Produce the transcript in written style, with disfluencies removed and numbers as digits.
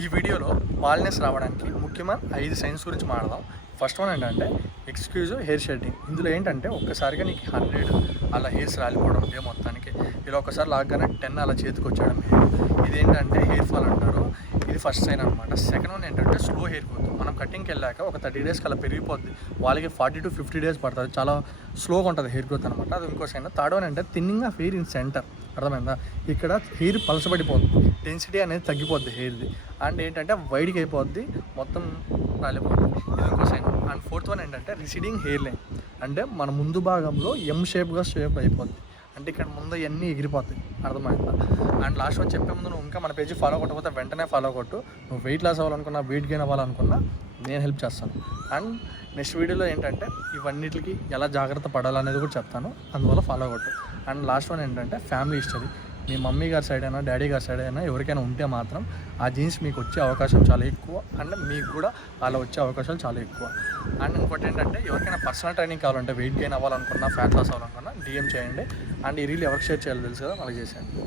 ఈ వీడియోలో బాల్నెస్ రావడానికి ముఖ్యమైన 5 సైన్స్ గురించి మాట్లాడదాం. ఫస్ట్ వన్ ఏంటంటే ఎక్స్క్లూజివ్ హెయిర్ షెడ్డింగ్. ఇందులో ఏంటంటే ఒక్కసారిగా నీకు 100 అలా హెయిర్స్ రాలిపోవడం డే మొత్తానికి, ఇలా ఒకసారి లాగానే 10 అలా చేతికి వచ్చేయడం హెయిర్, ఇదేంటంటే హెయిర్ ఫాల్ అంటారు. ఇది ఫస్ట్ సైన్ అనమాట. సెకండ్ వన్ ఏంటంటే స్లో హెయిర్ గ్రోత్. మనం కటింగ్కి వెళ్ళాక ఒక 30 డేస్కి అలా పెరిగిపోద్ది, వాళ్ళకి 40 to 50 డేస్ పడుతుంది, చాలా స్లోగా ఉంటుంది హెయిర్ గ్రోత్ అనమాట. అది ఇంకో సైన్. థర్డ్ వన్ అంటే thinning of hair in centre. అర్థమైందా? ఇక్కడ హెయిర్ పలసబడిపోద్ది, డెన్సిటీ అనేది తగ్గిపోద్ది హెయిర్ది, అండ్ ఏంటంటే వైడ్కి అయిపోద్ది, మొత్తం రాలిపోద్ది, ఇది ఇంకో సైన్. అండ్ ఫోర్త్ వన్ ఏంటంటే రిసీడింగ్ హెయిర్ లైన్. అంటే మన ముందు భాగంలో షేప్ అయిపోద్ది, అంటే ఇక్కడ ముందు ఇవన్నీ ఎగిరిపోతాయి. అర్థమైందా? అండ్ లాస్ట్ వన్ చెప్పే ముందు నువ్వు ఇంకా మన పేజీ ఫాలో కొట్టకపోతే వెంటనే ఫాలో కొట్టు. నువ్వు వెయిట్ లాస్ అవ్వాలనుకున్నా, వెయిట్ గెయిన్ అవ్వాలనుకున్నా నేను హెల్ప్ చేస్తాను. అండ్ నెక్స్ట్ వీడియోలో ఏంటంటే ఇవన్నిటికి ఎలా జాగ్రత్త పడాలనేది కూడా చెప్తాను, అందువల్ల ఫాలో కొట్టు. అండ్ లాస్ట్ వన్ ఏంటంటే ఫ్యామిలీ హిస్టరీ. మీ మమ్మీ గారి సైడ్ అయినా, డాడీ గారి సైడ్ అయినా ఎవరికైనా ఉంటే మాత్రం ఆ జీన్స్ మీకు వచ్చే అవకాశం చాలా ఎక్కువ, అండ్ మీకు కూడా అలా వచ్చే అవకాశాలు చాలా ఎక్కువ. అండ్ ఇంకోటి ఏంటంటే ఎవరికైనా పర్సనల్ ట్రైనింగ్ కావాలంటే, వెయిట్ గెయిన్ అవ్వాలనుకున్నా, ఫ్యాట్ లాస్ అవ్వాలనుకున్నా DM చేయండి. అండ్ ఈ రీల్ ఎవరికి షేర్ చేయాలో తెలుసు కదా, వాళ్ళకి చేసేయండి.